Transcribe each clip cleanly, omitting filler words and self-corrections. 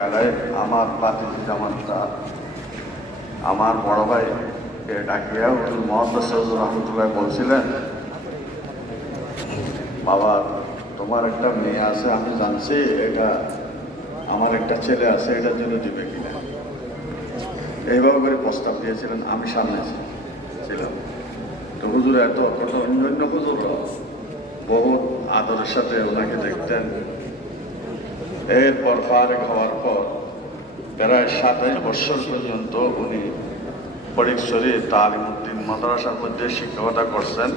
আমার বাতিল জামানটা আমার বড় ভাইকে ডাকিয়া হুজুর মোহাম্মদ সৈয়দ রহমতুল্লাহ বলছিলেন, বাবা তোমার একটা মেয়ে আছে, আমি জানছি এটা আমার একটা ছেলে আছে, এটার জন্য দিবে কিনা। এইভাবে করে প্রস্তাব দিয়েছিলেন, আমি সামনে ছিলাম। তো হুজুর এত অন্য হুজুর বহুত আদরের সাথে ওনাকে দেখতেন। এরপর ফারেক হওয়ার পর প্রায় 27 বছর পর্যন্ত উনি ফটিকছড়ি তালিমউদ্দিন মাদ্রাসার মধ্যে শিক্ষকতা করছেন।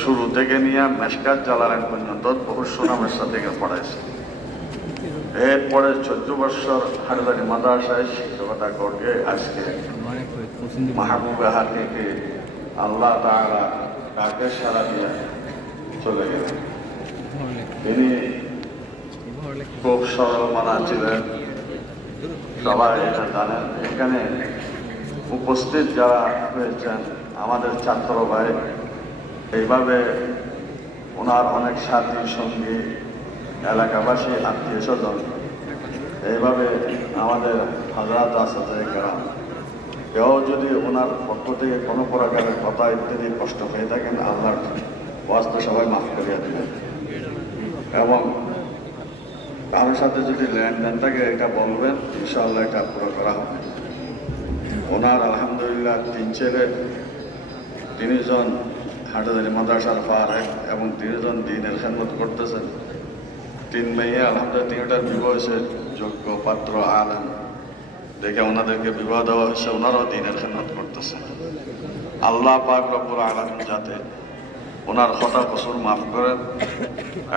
শুরু থেকে নিয়ে মেশকাত জালালাইন পর্যন্ত বহু সুনামের সাথে পড়াইছেন। এরপরে 14 বছর হাটহাজারী মাদ্রাসায় শিক্ষকতা করে আজকে মাহবুবে হাকিকে আল্লাহ তাআলা তাকে সারা দিয়ে চলে গেলেন। তিনি খুব সরল মানা ছিলেন, সবাই এটা জানেন। এখানে উপস্থিত যারা হয়েছেন আমাদের ছাত্র ভাই, এইভাবে ওনার অনেক সাথী সঙ্গী, এলাকাবাসী, আত্মীয় স্বজন, এইভাবে আমাদের হাজরাত আসাদে কেরাম, কেউ যদি ওনার পক্ষ থেকে কোনো প্রকারের কথা ইত্যাদি কষ্ট হয়ে থাকেন, আল্লাহর ওয়াস্তে সবাই মাফ করিয়া দিবেন। এবং কারোর সাথে যদি লেনদেন থাকে এটা বলবেন, ইনশাআল্লাহ এটা পুরো করা হবে। ওনার আলহামদুলিল্লাহ 3 ছেলে, 3 জন হাটহাজারী মাদ্রাসার ফারেক এবং 3 জন দ্বীনের খেদমত করতেছেন। 3 মেয়ে আলহামদুলিল্লাহ 3টার বিবাহ হয়েছে, যোগ্য পাত্র আলেম দেখে ওনাদেরকে বিবাহ দেওয়া হয়েছে, ওনারাও দ্বীনের খেদমত করতেছেন। আল্লাহ পাক রব্বুল আলামিন যাতে ওনার খতা কসুর মাফ করেন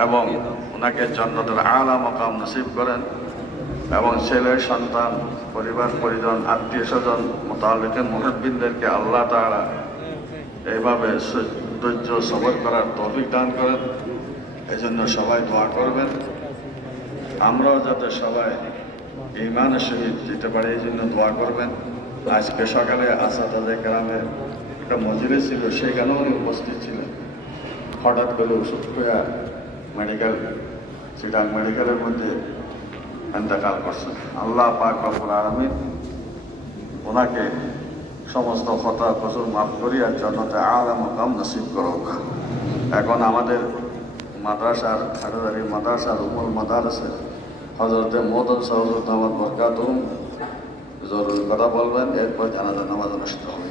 এবং ওনাকে জান্নাতের আলা মাকাম নসিব করেন, এবং ছেলে সন্তান, পরিবার পরিজন, আত্মীয় স্বজন, মুতাআল্লিকিন মুহিব্বিনদেরকে আল্লাহ তাআলা এইভাবে ধৈর্য সবর করার তৌফিক দান করেন। এই জন্য সবাই দোয়া করবেন, আমরাও যাতে সবাই ঈমানের সহিত যেতে পারি, এই জন্য দোয়া করবেন। আজকে সকালে আসাদে কেরামের একটা মজলিস ছিল, সেখানেও উনি উপস্থিত ছিলেন। হঠাৎ করে ওষুধ খেয়ে চিটাং মেডিকেলের মধ্যে ইন্তেকাল করছেন। আল্লাহ পাক রব্বুল আলামিন ওনাকে সমস্ত খতা কসুর মাফ করিয়া জান্নাতে আলা মাকাম নসিব করুক। এখন আমাদের মাদ্রাসার হাটহাজারী মাদ্রাসার উমুল মাদারসের হযরতে মুহতারাম সাহেব দামাত বরকাতুহুম জরুরি কথা বলবেন, এরপর জানাজা নামাজ অনুষ্ঠিত হবে।